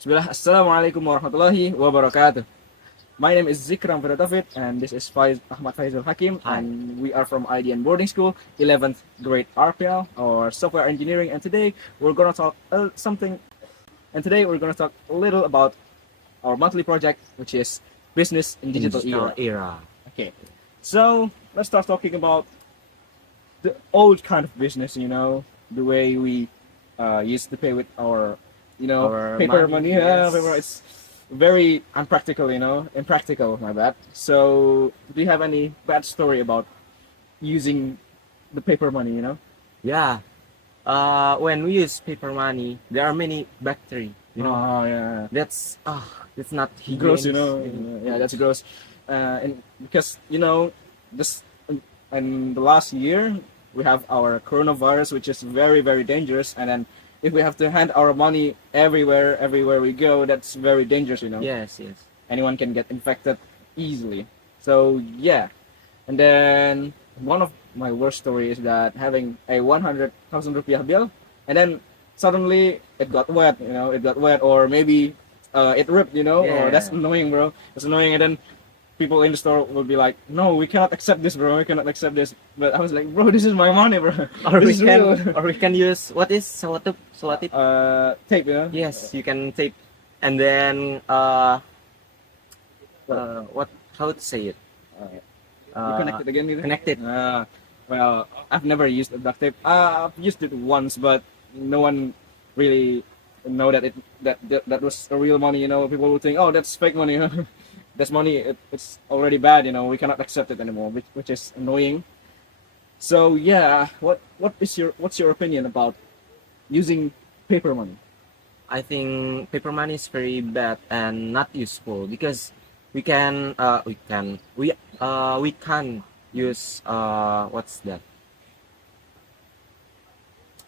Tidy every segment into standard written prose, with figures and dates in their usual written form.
Bismillah, Assalamualaikum warahmatullahi wabarakatuh. My name is Zikram Firatafit and this is Ahmad Faizul Hakim Hi. and we are from IDN Boarding School, 11th grade RPL or Software Engineering, and today we're going to talk talk a little about our monthly project, which is Business in In Digital digital Era. era. Okay, so let's start talking about the old kind of business, the way we used to pay with our, Our paper money, money. Yeah, yes. paper. It's very unpractical, impractical. My bad. So, do you have any bad story about using the paper money? Yeah. When we use paper money, there are many bacteria. Oh yeah, That's not gross. hygienic. Yeah, that's gross. And because this in the last year we have our coronavirus, which is very very dangerous, and then if we have to hand our money everywhere we go, that's very dangerous. Yes, yes. Anyone can get infected easily. So yeah, and then one of my worst story is that having a 100,000 rupiah bill, and then suddenly it got wet. It got wet, or maybe it ripped. Or that's Yeah. annoying, bro. It's annoying, and then people in the store will be like, "No, we cannot accept this, bro. We cannot accept this." But I was like, "Bro, this is my money, bro. Or we This is real." can use what is sawatip? Sawatip? Tape, Yes, you can tape, and then what? How to say it? You connect it again, either? Connect it. Well, I've never used a duct tape. I've used it once, but no one really know that that was the real money. People will think, "Oh, that's fake money." That's money. It's already bad. We cannot accept it anymore, which is annoying. So yeah, what's your opinion about using paper money? I think paper money is very bad and not useful because we can use what's that?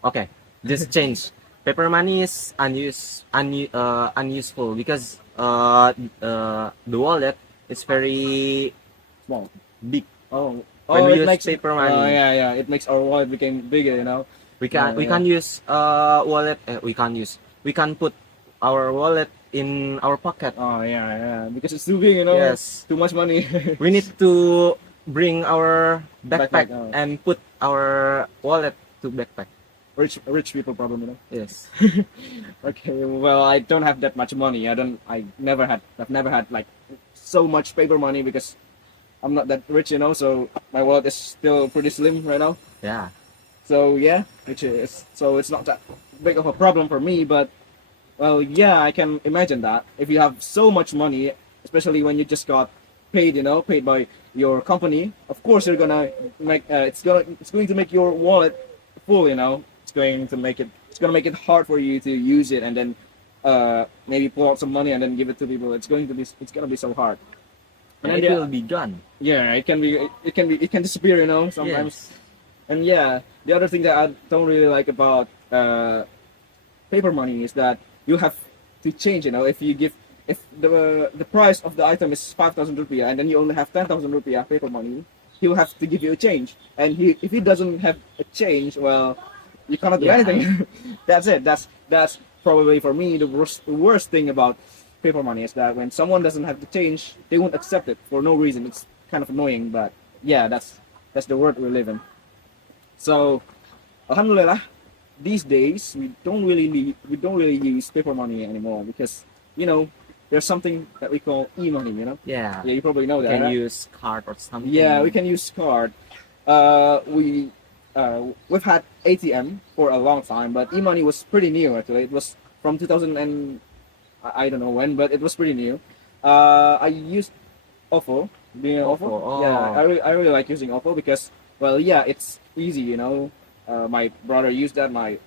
Okay, just change. Paper money is unuseful because the wallet is very Small. big. Oh, When we it use makes paper Oh money. yeah. It makes our wallet became bigger. We can Yeah. use wallet. We can put our wallet in our pocket. Oh yeah. Because it's too big. Yes. Too much money. We need to bring our backpack, Backpack, oh. and put our wallet to backpack. Rich people problem. Yes. Okay. Well, I don't have that much money. I've never had like so much paper money because I'm not that rich. So my wallet is still pretty slim right now. Yeah. So yeah, it's not that big of a problem for me. But well, yeah, I can imagine that if you have so much money, especially when you just got paid, paid by your company. Of course, you're gonna make it's going to make your wallet full. It's gonna make it hard for you to use it, and then maybe pull out some money and then give it to people. It's gonna be so hard. And then, it will be gone. yeah, it can disappear, sometimes. Yes. And yeah, the other thing that I don't really like about paper money is that you have to change. If the price of the item is 5,000 rupiah and then you only have 10,000 rupiah paper money, he'll have to give you a change. And if he doesn't have a change, well, you cannot do Yeah. anything. That's it. That's probably for me the worst thing about paper money is that when someone doesn't have the change, they won't accept it for no reason. It's kind of annoying, but yeah, that's the world we live in. So, alhamdulillah, these days we don't really use paper money anymore because there's something that we call e-money. Yeah. Yeah, you probably know You that. can Right? use card or something. Yeah, we can use card. We've had ATM for a long time, but e-money was pretty new actually. It was from 2000 and I don't know when, but it was pretty new. I used OVO. Do you know OVO? OVO, Yeah, oh. I really like using OVO because, well, yeah, it's easy. My brother used that. My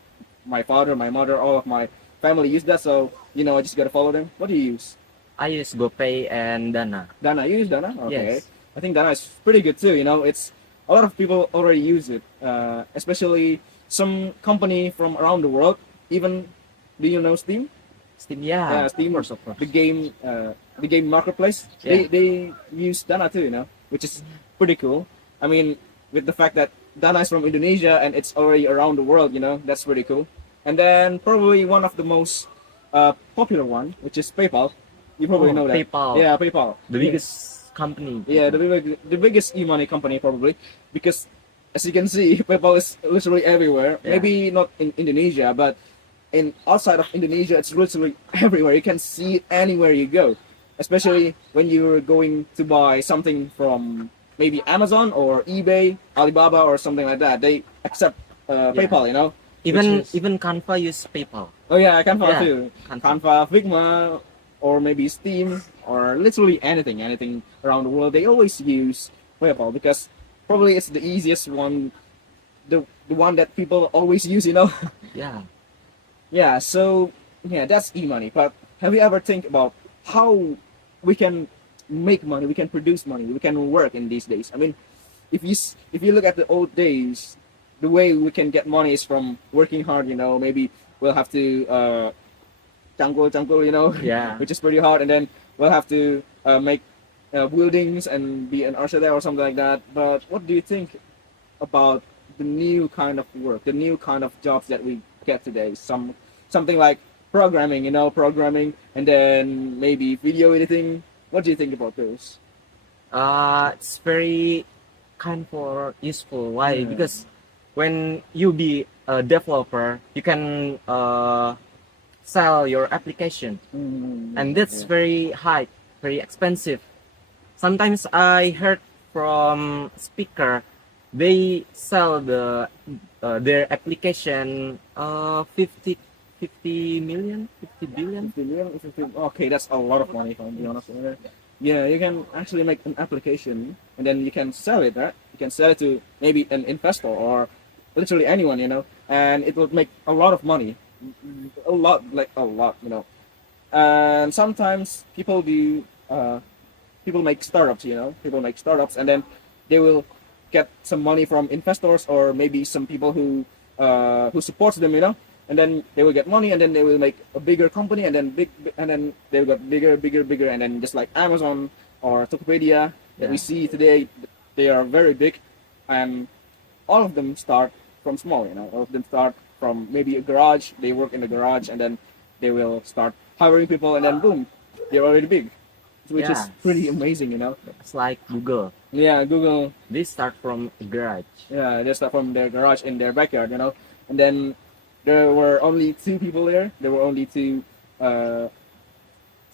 father, my mother, all of my family used that. So I just gotta follow them. What do you use? I use GoPay and Dana. Dana. You use Dana? Okay. Yes. I think Dana is pretty good too. It's a lot of people already use it, especially some company from around the world. Even, do you know Steam? Steam, yeah. Steam, Of course. the game marketplace. Yeah. They use Dana too, which is pretty cool. I mean, with the fact that Dana is from Indonesia and it's already around the world, that's pretty cool. And then probably one of the most popular one, which is PayPal. You probably know that. PayPal. Yeah, PayPal. The biggest company. Yeah, the biggest e-money company probably, because as you can see, PayPal is literally everywhere. Yeah. Maybe not in Indonesia, but in outside of Indonesia, it's literally everywhere. You can see it anywhere you go, especially when you're going to buy something from maybe Amazon or eBay, Alibaba, or something like that. They accept PayPal, you know. Even which is- even Canva use PayPal. Oh yeah, Canva Yeah, too. Canva. Canva, Figma, or maybe Steam, or literally anything around the world. They always use PayPal because probably it's the easiest one, the one that people always use. You know. Yeah. Yeah. So yeah, that's e-money. But have you ever think about how we can make money? We can produce money. We can work in these days. I mean, if you look at the old days, the way we can get money is from working hard. You know, maybe we'll have to jungle, you know, Yeah. which is pretty hard, and then we'll have to make buildings and be an usher there or something like that. But what do you think about the new kind of work, the new kind of jobs that we get today? Something like programming, you know, programming, and then maybe video editing. What do you think about those? It's very kind for useful. Why? Yeah. Because when you be a developer, you can sell your application, and that's Yeah. very high, very expensive. Sometimes I heard from speaker, they sell their application 50 million, 50 billion. 50 million, 50 okay, that's a lot of money if I'm being honest with you. Yeah, you can actually make an application and then you can sell it, right? You can sell it to maybe an investor or literally anyone, you know, and it will make a lot of money. A lot, like a lot, you know. And sometimes people make startups, you know, people make startups and then they will get some money from investors or maybe some people who supports them, you know, and then they will get money and then they will make a bigger company and then and then they will get bigger and then just like Amazon or Tokopedia that we Yeah. see today, they are very big, and all of them start from small, you know, all of them start from maybe a garage, they work in the garage and then they will start hiring people and then boom, they're already big, which is Yeah. pretty amazing, you know. It's like Google. Yeah, Google. They start from a garage. Yeah, they start from their garage in their backyard, you know, and then there were only two people there. There were only two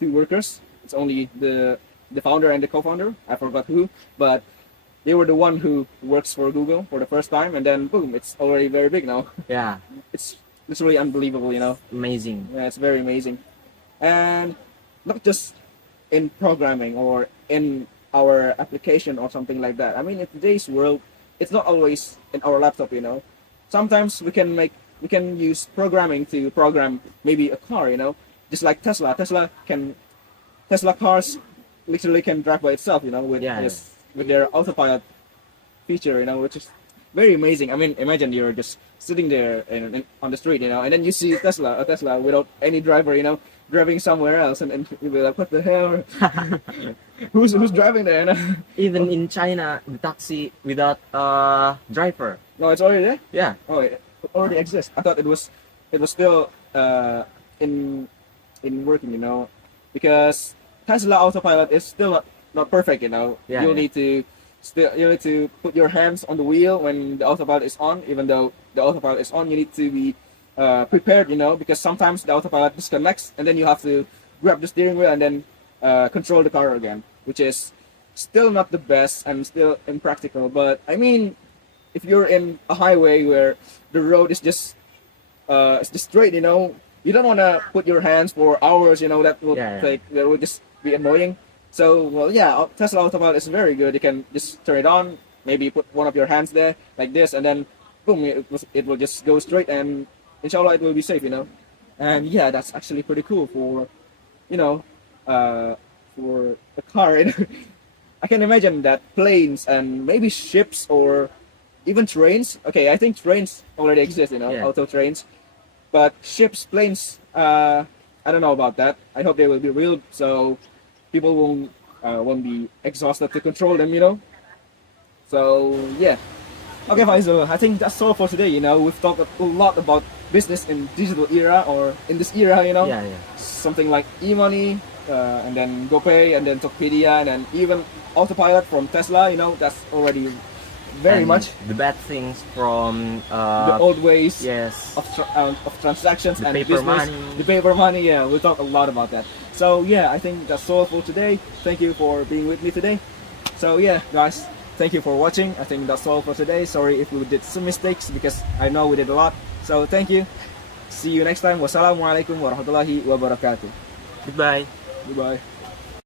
workers. It's only the founder and the co-founder. I forgot who, but they were the one who works for Google for the first time, and then boom, it's already very big now. Yeah, It's literally unbelievable, you know. amazing. Yeah, it's very amazing, and not just in programming or in our application or something like that. I mean, in today's world, it's not always in our laptop, you know. Sometimes we can use programming to program maybe a car, you know, just like Tesla. Tesla cars literally can drive by itself, you know, with Yeah, with their autopilot feature, you know, which is very amazing. I mean, imagine you're just sitting there on the street, you know, and then you see a Tesla without any driver, you know, driving somewhere else, and you'll be like, what the hell? who's driving there? You know? Even in China, the taxi without driver. No, it's already there. Yeah, Oh, it already exists. I thought it was still in working, you know, because Tesla autopilot is still not perfect, you know. Yeah, You'll yeah. need to you need to put your hands on the wheel when the autopilot is on. Even though the autopilot is on, you need to be prepared, you know, because sometimes the autopilot disconnects and then you have to grab the steering wheel and then control the car again, which is still not the best and still impractical. But I mean, if you're in a highway where the road is just it's just straight, you know, you don't want to put your hands for hours, you know, that will Yeah, yeah. that will just be annoying. So, well, yeah, Tesla autopilot is very good. You can just turn it on, maybe put one of your hands there like this, and then boom, it will just go straight, and inshallah it will be safe, you know. And yeah, that's actually pretty cool for, you know, for a car. I can imagine that planes and maybe ships or even trains. Okay, I think trains already exist, you know, Yeah. auto trains. But ships, planes, I don't know about that. I hope they will be real, so people won't be exhausted to control them, you know. So yeah. Okay, Faisal, I think that's all for today. You know, we've talked a lot about business in digital era or in this era, you know. yeah, yeah. something like e-money, and then GoPay, and then Tokopedia, and then even autopilot from Tesla. You know, that's already very And much the bad things from the old ways yes, of transactions the and paper business. money. The paper money. Yeah, we talk a lot about that. So yeah, I think that's all for today. Thank you for being with me today. So yeah, guys, thank you for watching. I think that's all for today. Sorry if we did some mistakes because I know we did a lot. So thank you. See you next time. Wassalamualaikum warahmatullahi wabarakatuh. Goodbye. Goodbye.